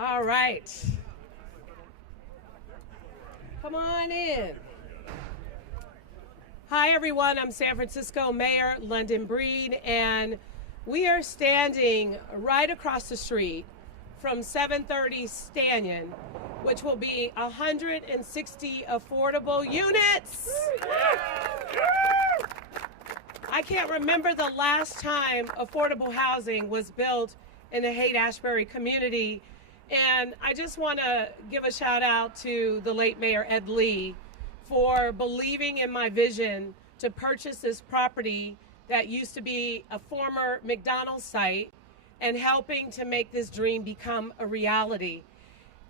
All right. Come on in. Hi, everyone. I'm San Francisco Mayor London Breed, and we are standing right across the street from 730 Stanton, which will be 160 affordable units. I can't remember the last time affordable housing was built in the Haight-Ashbury community, and I just want to give a shout out to the late Mayor Ed Lee for believing in my vision to purchase this property that used to be a former McDonald's site and helping to make this dream become a reality.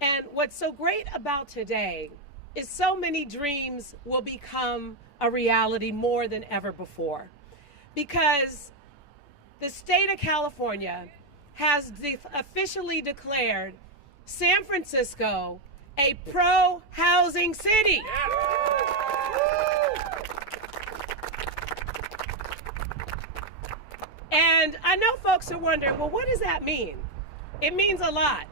And what's so great about today is so many dreams will become a reality more than ever before, because the state of California has officially declared San Francisco a pro-housing city. And I know folks are wondering, well, what does that mean? It means a lot.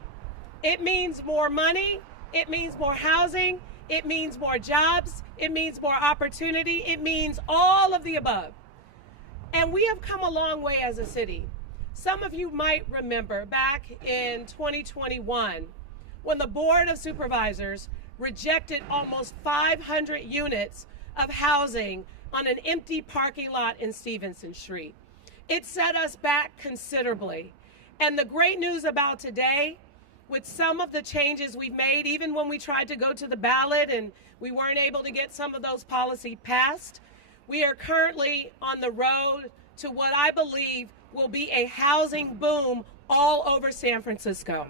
It means more money. It means more housing. It means more jobs. It means more opportunity. It means all of the above. And we have come a long way as a city. Some of you might remember back in 2021 when the Board of Supervisors rejected almost 500 units of housing on an empty parking lot in Stevenson Street. It set us back considerably. And the great news about today, with some of the changes we've made, even when we tried to go to the ballot and we weren't able to get some of those policies passed, we are currently on the road to what I believe will be a housing boom all over San Francisco.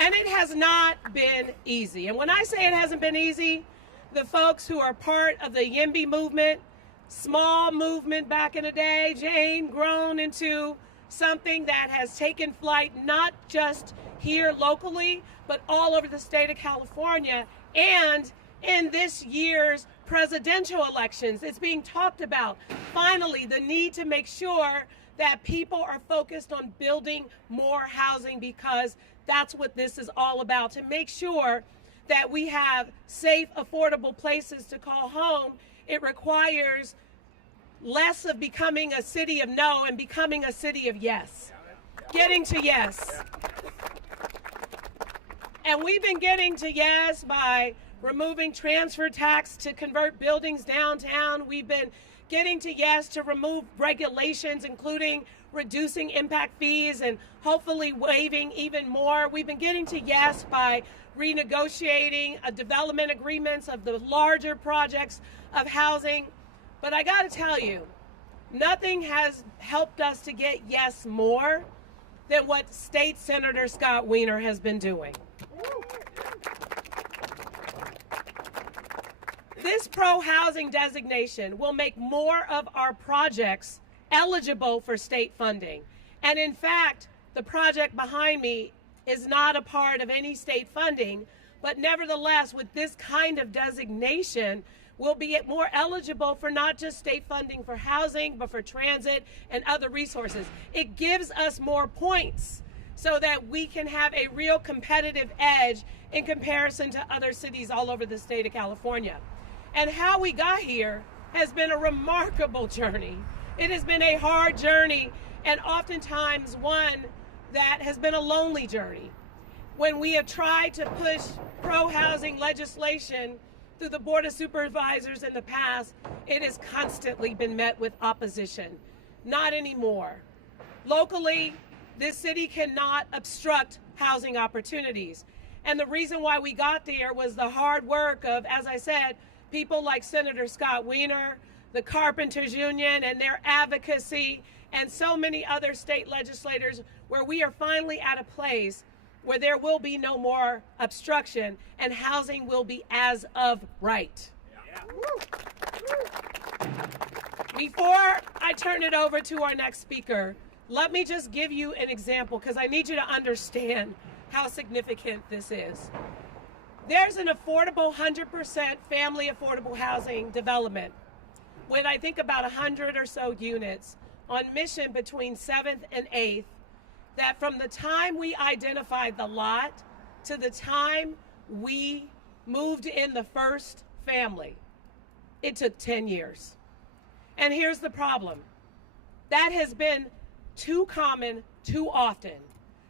And it has not been easy. And when I say it hasn't been easy, the folks who are part of the YIMBY movement, small movement back in the day, Jane, grown into something that has taken flight not just here locally, but all over the state of California. And in this year's presidential elections, it's being talked about, finally, the need to make sure that people are focused on building more housing, because that's what this is all about, to make sure that we have safe, affordable places to call home. It requires less of becoming a city of no and becoming a city of yes. Getting to yes. And we've been getting to yes by removing transfer tax to convert buildings downtown. We've been getting to yes to remove regulations, including reducing impact fees and hopefully waiving even more. We've been getting to yes by renegotiating development agreements of the larger projects of housing. But I got to tell you, nothing has helped us to get yes more than what State Senator Scott Wiener has been doing. This pro-housing designation will make more of our projects eligible for state funding. And in fact, the project behind me is not a part of any state funding, but nevertheless, with this kind of designation, we'll be more eligible for not just state funding for housing, but for transit and other resources. It gives us more points so that we can have a real competitive edge in comparison to other cities all over the state of California. And how we got here has been a remarkable journey. It has been a hard journey, and oftentimes one that has been a lonely journey. When we have tried to push pro-housing legislation through the Board of Supervisors in the past, it has constantly been met with opposition. Not anymore. Locally, this city cannot obstruct housing opportunities. And the reason why we got there was the hard work of, as I said, people like Senator Scott Wiener, the Carpenters Union, and their advocacy, and so many other state legislators, where we are finally at a place where there will be no more obstruction and housing will be as of right. Before I turn it over to our next speaker, let me just give you an example, because I need you to understand how significant this is. There's an affordable 100% family affordable housing development with, I think, about 100 or so units on Mission between 7th and 8th that from the time we identified the lot to the time we moved in the first family, it took 10 years. And here's the problem. That has been too common, too often,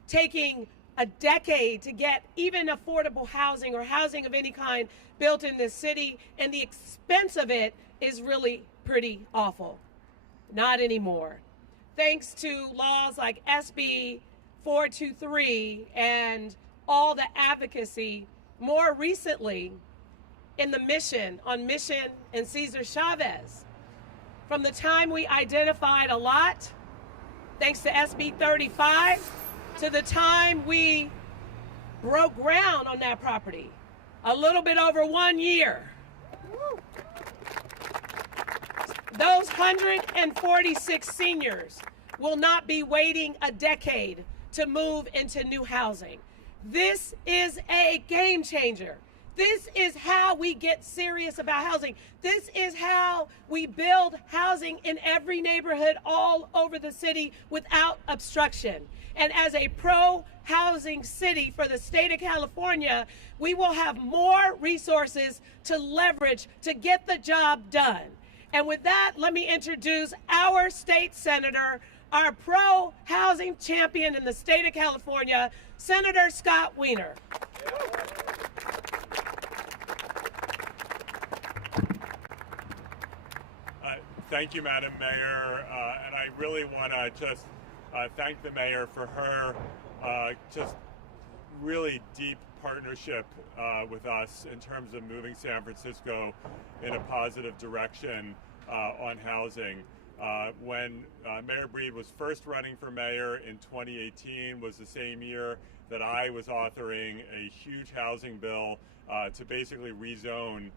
taking a decade to get even affordable housing or housing of any kind built in this city, and the expense of it is really pretty awful. Not anymore. Thanks to laws like SB 423 and all the advocacy, more recently in the Mission, on Mission and Cesar Chavez, from the time we identified a lot, thanks to SB 35, to the time we broke ground on that property, a little bit over 1 year. Those 146 seniors will not be waiting a decade to move into new housing. This is a game changer. This is how we get serious about housing. This is how we build housing in every neighborhood all over the city without obstruction. And as a pro-housing city for the state of California, we will have more resources to leverage to get the job done. And with that, let me introduce our state senator, our pro-housing champion in the state of California, Senator Scott Wiener. Thank you, Madam Mayor, and I really want to just thank the Mayor for her just really deep partnership with us in terms of moving San Francisco in a positive direction on housing. When Mayor Breed was first running for mayor in 2018 was the same year that I was authoring a huge housing bill to basically rezone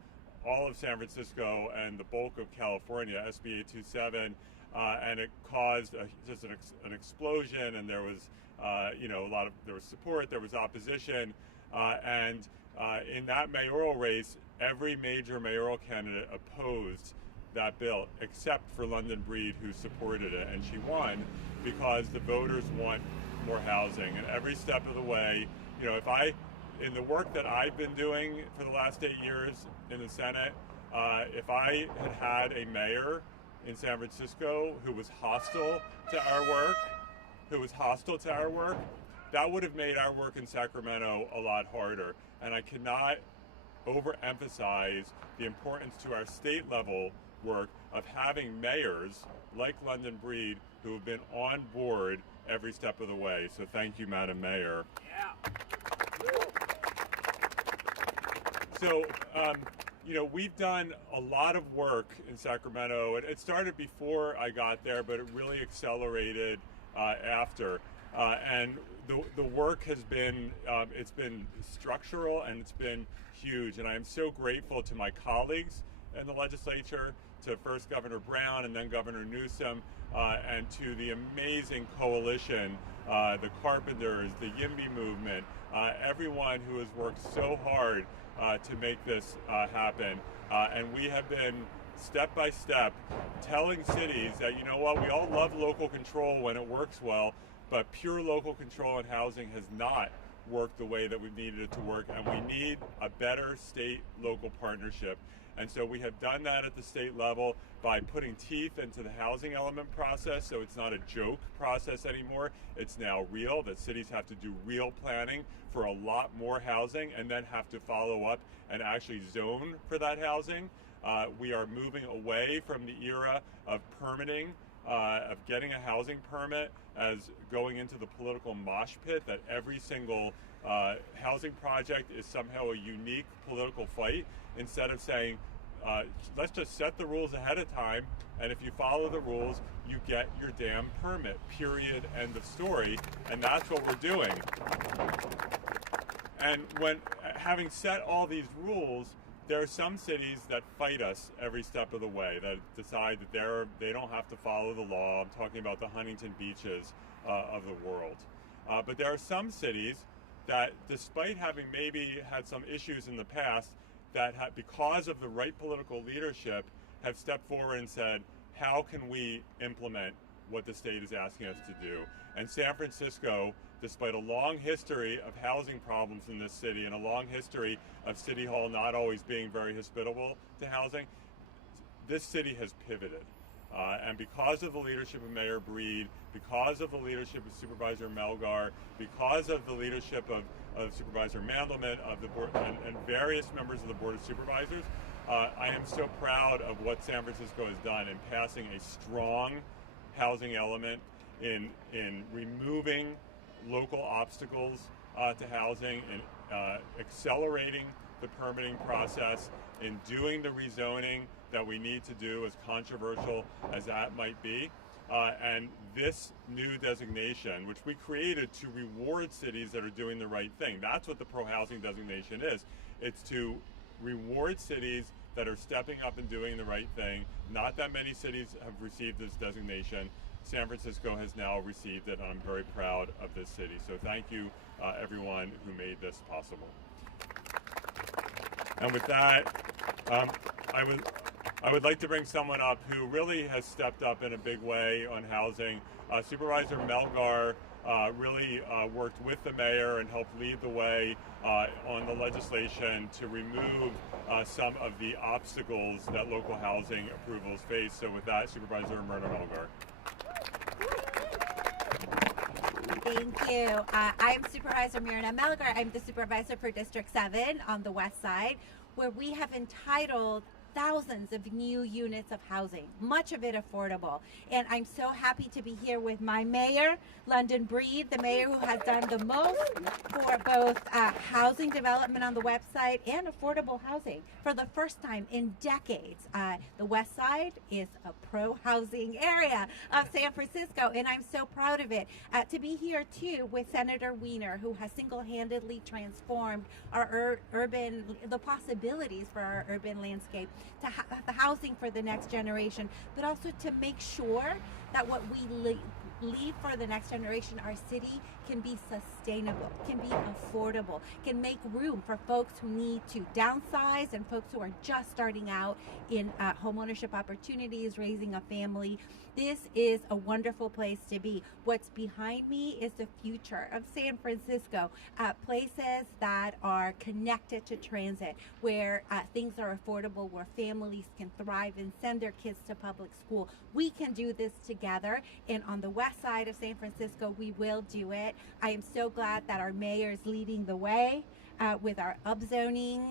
all of San Francisco and the bulk of California, SB 827, and it caused just an explosion, and there was there was support, there was opposition, and in that mayoral race, every major mayoral candidate opposed that bill, except for London Breed, who supported it, and she won because the voters want more housing. And every step of the way, in the work that I've been doing for the last 8 years in the Senate, if I had had a mayor in San Francisco who was hostile to our work, that would have made our work in Sacramento a lot harder. And I cannot overemphasize the importance to our state level work of having mayors like London Breed who have been on board every step of the way. So thank you, Madam Mayor. Yeah. So, we've done a lot of work in Sacramento. It started before I got there, but it really accelerated after. And the work has been, it's been structural and it's been huge. And I am so grateful to my colleagues in the legislature, to first Governor Brown and then Governor Newsom, and to the amazing coalition, the Carpenters, the YIMBY movement, everyone who has worked so hard to make this happen. And we have been step by step telling cities that, you know what, we all love local control when it works well, but pure local control in housing has not worked the way that we needed it to work, and we need a better state-local partnership. And so we have done that at the state level by putting teeth into the housing element process, so it's not a joke process anymore. It's now real, that cities have to do real planning for a lot more housing and then have to follow up and actually zone for that housing. We are moving away from the era of permitting, of getting a housing permit as going into the political mosh pit, that every single housing project is somehow a unique political fight, instead of saying, let's just set the rules ahead of time, and if you follow the rules, you get your damn permit, period, end of story. And that's what we're doing. And when, having set all these rules, there are some cities that fight us every step of the way, that decide that they don't have to follow the law. I'm talking about the Huntington Beaches of the world. But there are some cities that, despite having maybe had some issues in the past, that because of the right political leadership, have stepped forward and said, how can we implement what the state is asking us to do. And San Francisco, despite a long history of housing problems in this city and a long history of City Hall not always being very hospitable to housing, this city has pivoted. And because of the leadership of Mayor Breed, because of the leadership of Supervisor Melgar, because of the leadership of Supervisor Mandelman, of the board, and various members of the Board of Supervisors, I am so proud of what San Francisco has done in passing a strong housing element, in removing local obstacles to housing, in accelerating the permitting process, in doing the rezoning that we need to do, as controversial as that might be. And this new designation, which we created to reward cities that are doing the right thing. That's what the pro-housing designation is. It's to reward cities that are stepping up and doing the right thing. Not that many cities have received this designation. San Francisco has now received it, and I'm very proud of this city. So thank you, everyone who made this possible. And with that, I would like to bring someone up who really has stepped up in a big way on housing. Supervisor Melgar really worked with the mayor and helped lead the way on the legislation to remove some of the obstacles that local housing approvals face. So with that, Supervisor Myrna Melgar. Thank you. I'm Supervisor Myrna Melgar. I'm the supervisor for District 7 on the west side, where we have entitled thousands of new units of housing, much of it affordable. And I'm so happy to be here with my mayor, London Breed, the mayor who has done the most for both housing development on the website and affordable housing for the first time in decades. The west side is a pro-housing area of San Francisco, and I'm so proud of it. To be here too with Senator Wiener, who has single-handedly transformed our the possibilities for our urban landscape, to the housing for the next generation, but also to make sure that what we leave for the next generation, our city, can be sustainable, can be affordable, can make room for folks who need to downsize and folks who are just starting out in homeownership opportunities, raising a family. This is a wonderful place to be. What's behind me is the future of San Francisco, places that are connected to transit, where things are affordable, where families can thrive and send their kids to public school. We can do this together, and on the west side of San Francisco, we will do it. I am so glad that our mayor is leading the way with our upzoning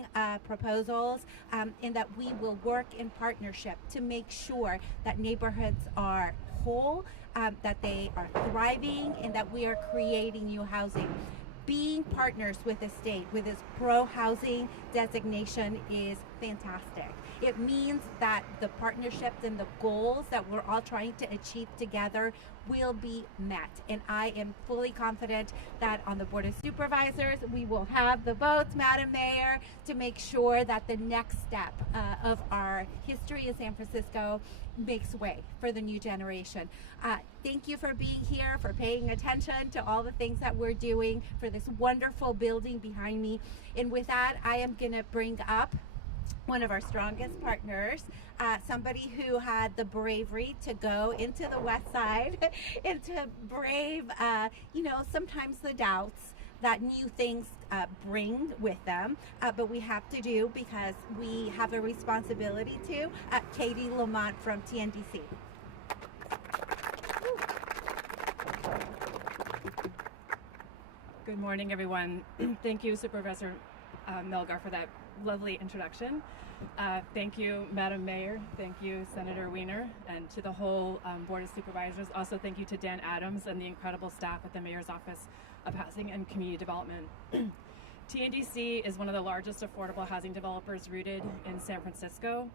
proposals, and that we will work in partnership to make sure that neighborhoods are whole, that they are thriving, and that we are creating new housing. Being partners with the state with its pro-housing designation is fantastic. It means that the partnerships and the goals that we're all trying to achieve together will be met. And I am fully confident that on the Board of Supervisors, we will have the votes, Madam Mayor, to make sure that the next step of our history in San Francisco makes way for the new generation. Thank you for being here, for paying attention to all the things that we're doing, for this wonderful building behind me. And with that, I am going to bring up one of our strongest partners, somebody who had the bravery to go into the west side and to brave, sometimes the doubts that new things bring with them, but we have to do because we have a responsibility to. Katie Lamont from TNDC. Good morning, everyone. Thank you, Supervisor Melgar, for that lovely introduction. Thank you, Madam Mayor. Thank you, Senator Wiener, and to the whole Board of Supervisors. Also, thank you to Dan Adams and the incredible staff at the Mayor's Office of Housing and Community Development. TNDC is one of the largest affordable housing developers rooted in San Francisco,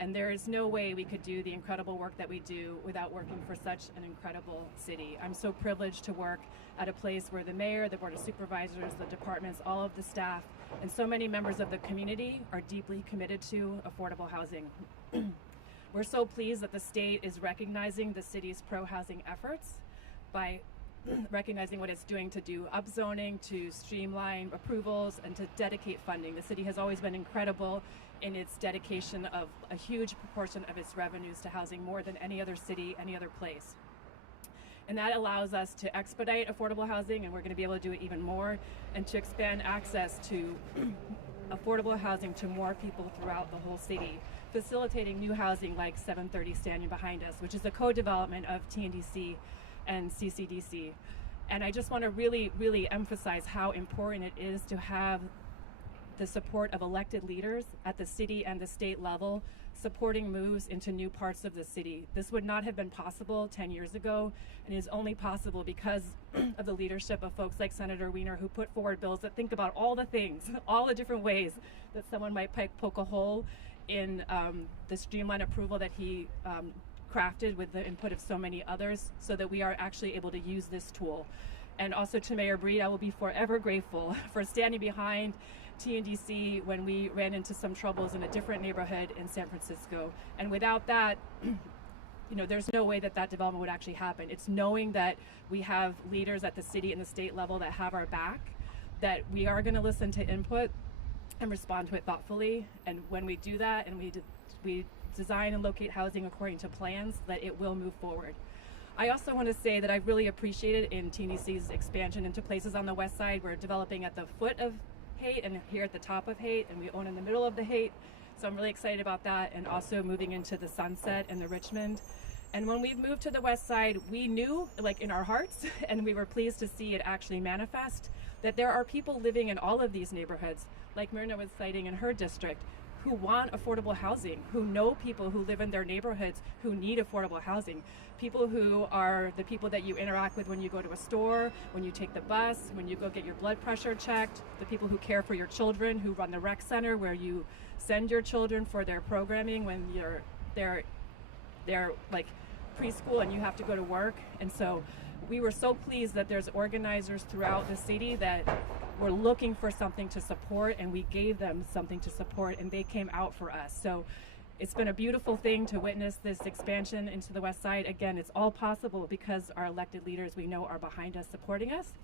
and there is no way we could do the incredible work that we do without working for such an incredible city. I'm so privileged to work at a place where the mayor, the Board of Supervisors, the departments, all of the staff, and so many members of the community are deeply committed to affordable housing. We're so pleased that the state is recognizing the city's pro-housing efforts by recognizing what it's doing to do upzoning, to streamline approvals, and to dedicate funding. The city has always been incredible in its dedication of a huge proportion of its revenues to housing, more than any other city, any other place. And that allows us to expedite affordable housing, and we're going to be able to do it even more, and to expand access to affordable housing to more people throughout the whole city, facilitating new housing like 730 standing behind us, which is a co-development of TNDC and CCDC. And I just want to really, really emphasize how important it is to have the support of elected leaders at the city and the state level supporting moves into new parts of the city. This would not have been possible 10 years ago, and is only possible because of the leadership of folks like Senator Wiener, who put forward bills that think about all the things, all the different ways that someone might poke a hole in the streamlined approval that he crafted with the input of so many others, so that we are actually able to use this tool. And also to Mayor Breed, I will be forever grateful for standing behind TNDC when we ran into some troubles in a different neighborhood in San Francisco. And without that, you know, there's no way that that development would actually happen. It's knowing that we have leaders at the city and the state level that have our back, that we are going to listen to input and respond to it thoughtfully. And when we do that, and we design and locate housing according to plans, that it will move forward. I also want to say that I've really appreciated in TNDC's expansion into places on the west side. We're developing at the foot of Haight and here at the top of Haight, and we own in the middle of the Haight. So I'm really excited about that, and also moving into the Sunset and the Richmond. And when we've moved to the west side, we knew, like in our hearts, and we were pleased to see it actually manifest, that there are people living in all of these neighborhoods, like Myrna was citing in her district, who want affordable housing, who know people who live in their neighborhoods who need affordable housing. People who are the people that you interact with when you go to a store, when you take the bus, when you go get your blood pressure checked, the people who care for your children, who run the rec center where you send your children for their programming when they're like preschool and you have to go to work. And so we were so pleased that there's organizers throughout the city that were looking for something to support, and we gave them something to support, and they came out for us. So it's been a beautiful thing to witness this expansion into the west side. Again, it's all possible because our elected leaders we know are behind us, supporting us.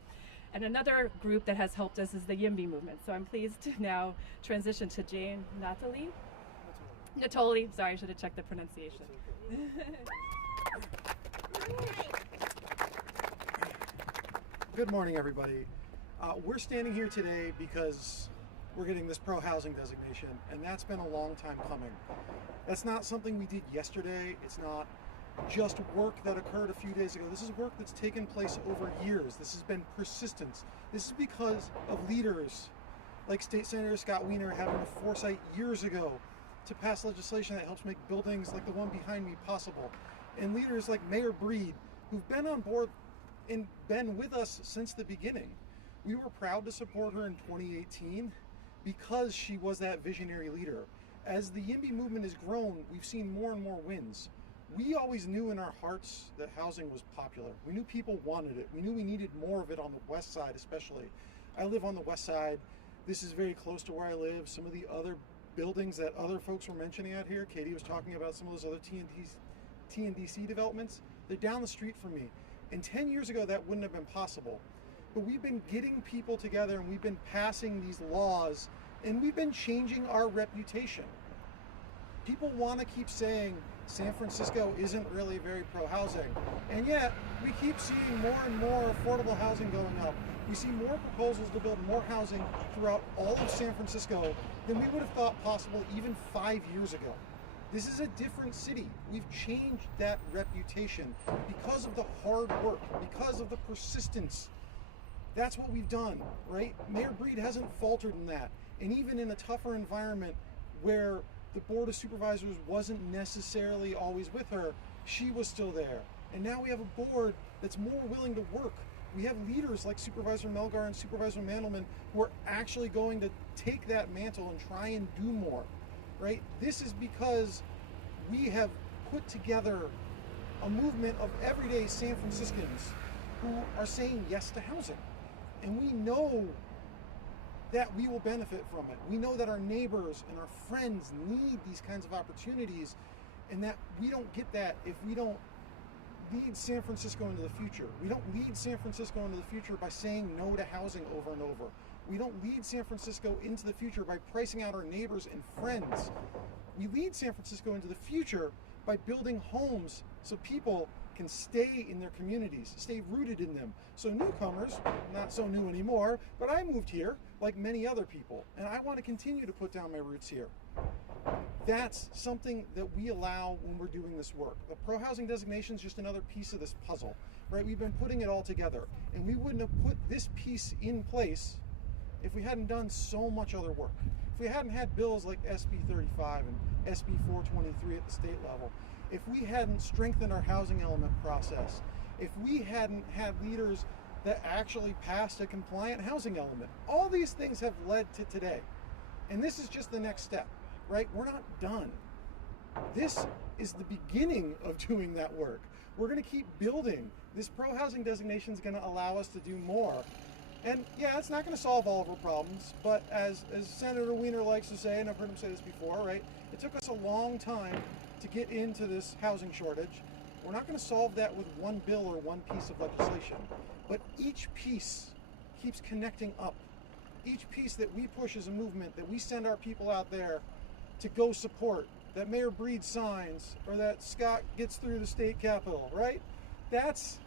And another group that has helped us is the YIMBY movement. So I'm pleased to now transition to Jane Natoli. Sorry, I should have checked the pronunciation. Good morning, everybody. We're standing here today because we're getting this pro-housing designation, and that's been a long time coming. That's not something we did yesterday. It's not just work that occurred a few days ago. This is work that's taken place over years. This has been persistence. This is because of leaders like State Senator Scott Wiener having the foresight years ago to pass legislation that helps make buildings like the one behind me possible, and leaders like Mayor Breed, who've been on board and been with us since the beginning. We were proud to support her in 2018 because she was that visionary leader. As the YIMBY movement has grown, we've seen more and more wins. We always knew in our hearts that housing was popular. We knew people wanted it. We knew we needed more of it on the west side especially. I live on the west side. This is very close to where I live. Some of the other buildings that other folks were mentioning out here, Katie was talking about some of those other TNDC developments, they're down the street from me. And 10 years ago, that wouldn't have been possible. But we've been getting people together, and we've been passing these laws, and we've been changing our reputation. People want to keep saying San Francisco isn't really very pro-housing, and yet we keep seeing more and more affordable housing going up. We see more proposals to build more housing throughout all of San Francisco than we would have thought possible even 5 years ago. This is a different city. We've changed that reputation because of the hard work, because of the persistence. That's what we've done, right? Mayor Breed hasn't faltered in that. And even in a tougher environment where the Board of Supervisors wasn't necessarily always with her, she was still there. And now we have a board that's more willing to work. We have leaders like Supervisor Melgar and Supervisor Mandelman who are actually going to take that mantle and try and do more. Right? This is because we have put together a movement of everyday San Franciscans who are saying yes to housing. And we know that we will benefit from it. We know that our neighbors and our friends need these kinds of opportunities, and that we don't get that if we don't lead San Francisco into the future. We don't lead San Francisco into the future by saying no to housing over and over. We don't lead San Francisco into the future by pricing out our neighbors and friends. We lead San Francisco into the future by building homes so people can stay in their communities, stay rooted in them. So newcomers, not so new anymore, but I moved here like many other people, and I want to continue to put down my roots here. That's something that we allow when we're doing this work. The pro-housing designation is just another piece of this puzzle, right? We've been putting it all together, and we wouldn't have put this piece in place if we hadn't done so much other work. If we hadn't had bills like SB 35 and SB 423 at the state level, if we hadn't strengthened our housing element process, if we hadn't had leaders that actually passed a compliant housing element, all these things have led to today. And this is just the next step, right? We're not done. This is the beginning of doing that work. We're going to keep building. This pro-housing designation is going to allow us to do more. And yeah, it's not going to solve all of our problems, but as Senator Wiener likes to say, and I've heard him say this before, right? It took us a long time to get into this housing shortage. We're not going to solve that with one bill or one piece of legislation, but each piece keeps connecting up. Each piece that we push as a movement, that we send our people out there to go support, that Mayor Breed signs, or that Scott gets through the state capitol, right? That's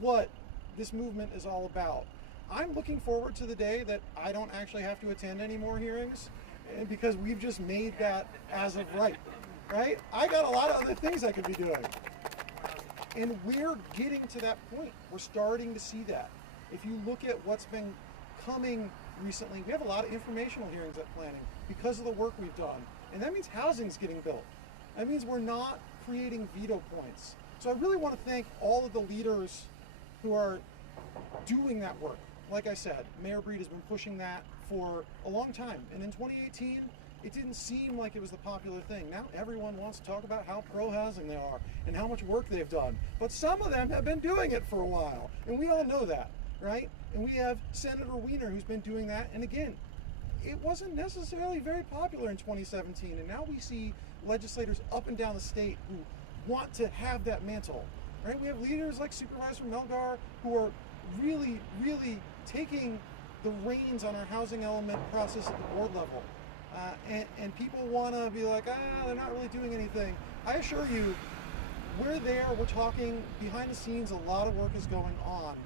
what this movement is all about. I'm looking forward to the day that I don't actually have to attend any more hearings, because we've just made that as of right? I got a lot of other things I could be doing. And we're getting to that point. We're starting to see that. If you look at what's been coming recently, we have a lot of informational hearings at planning because of the work we've done. And that means housing's getting built. That means we're not creating veto points. So I really want to thank all of the leaders who are doing that work. Like I said, Mayor Breed has been pushing that for a long time. And in 2018, it didn't seem like it was the popular thing. Now everyone wants to talk about how pro-housing they are and how much work they've done. But some of them have been doing it for a while. And we all know that, right? And we have Senator Wiener who's been doing that. And again, it wasn't necessarily very popular in 2017. And now we see legislators up and down the state who want to have that mantle, right? We have leaders like Supervisor Melgar who are really, really taking the reins on our housing element process at the board level. And people want to be like, they're not really doing anything. I assure you, we're there, we're talking behind the scenes, a lot of work is going on.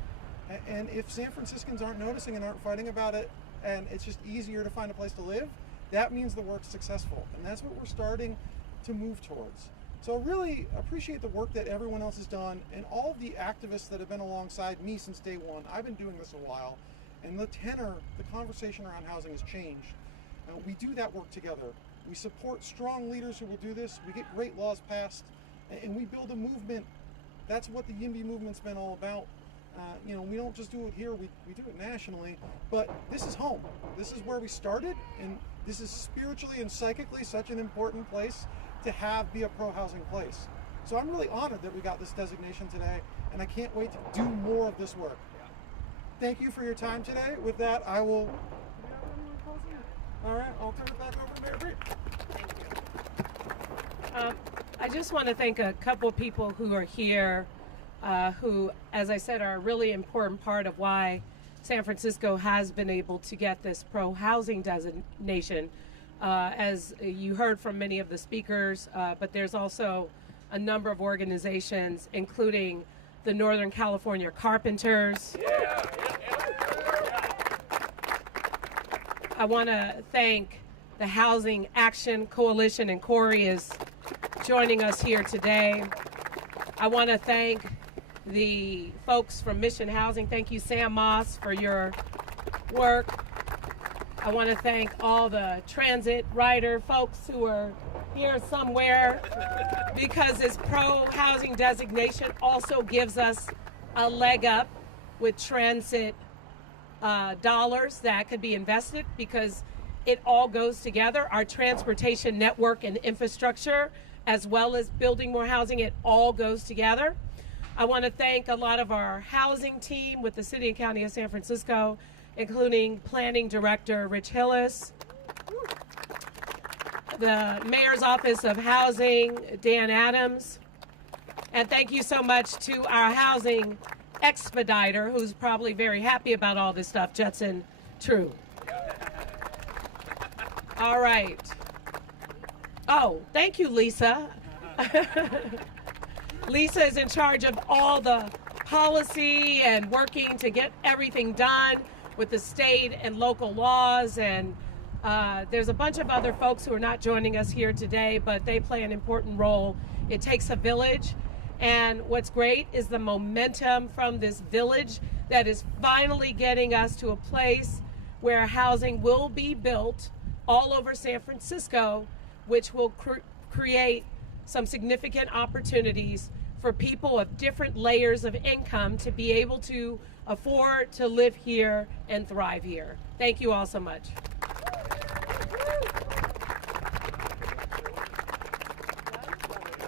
And if San Franciscans aren't noticing and aren't fighting about it, and it's just easier to find a place to live, that means the work's successful. And that's what we're starting to move towards. So I really appreciate the work that everyone else has done and all of the activists that have been alongside me since day one. I've been doing this a while, and the tenor, the conversation around housing has changed. We do that work together. We support strong leaders who will do this. We get great laws passed, and we build a movement. That's what the YIMBY movement's been all about. We don't just do it here, we do it nationally, but this is home. This is where we started, and this is spiritually and psychically such an important place to be a pro-housing place. So I'm really honored that we got this designation today, and I can't wait to do more of this work. Thank you for your time today. With that, I will... All right, I'll turn it back over to Mayor Breed. I just want to thank a couple of people who are here who, as I said, are a really important part of why San Francisco has been able to get this pro-housing designation. As you heard from many of the speakers, but there's also a number of organizations, including the Northern California Carpenters. I want to thank the Housing Action Coalition, and Corey is joining us here today. I want to thank the folks from Mission Housing. Thank you, Sam Moss, for your work. I want to thank all the transit rider folks who are here somewhere, because this pro-housing designation also gives us a leg up with transit dollars that could be invested, because it all goes together. Our transportation network and infrastructure, as well as building more housing, it all goes together. I want to thank a lot of our housing team with the City and County of San Francisco, including Planning Director Rich Hillis, the Mayor's Office of Housing, Dan Adams, and thank you so much to our housing expediter, who's probably very happy about all this stuff, Judson True. All right. Oh, thank you, Lisa. Lisa is in charge of all the policy and working to get everything done with the state and local laws, and there's a bunch of other folks who are not joining us here today, but they play an important role. It takes a village, and what's great is the momentum from this village that is finally getting us to a place where housing will be built all over San Francisco, which will create some significant opportunities for people of different layers of income to be able to afford to live here and thrive here. Thank you all so much.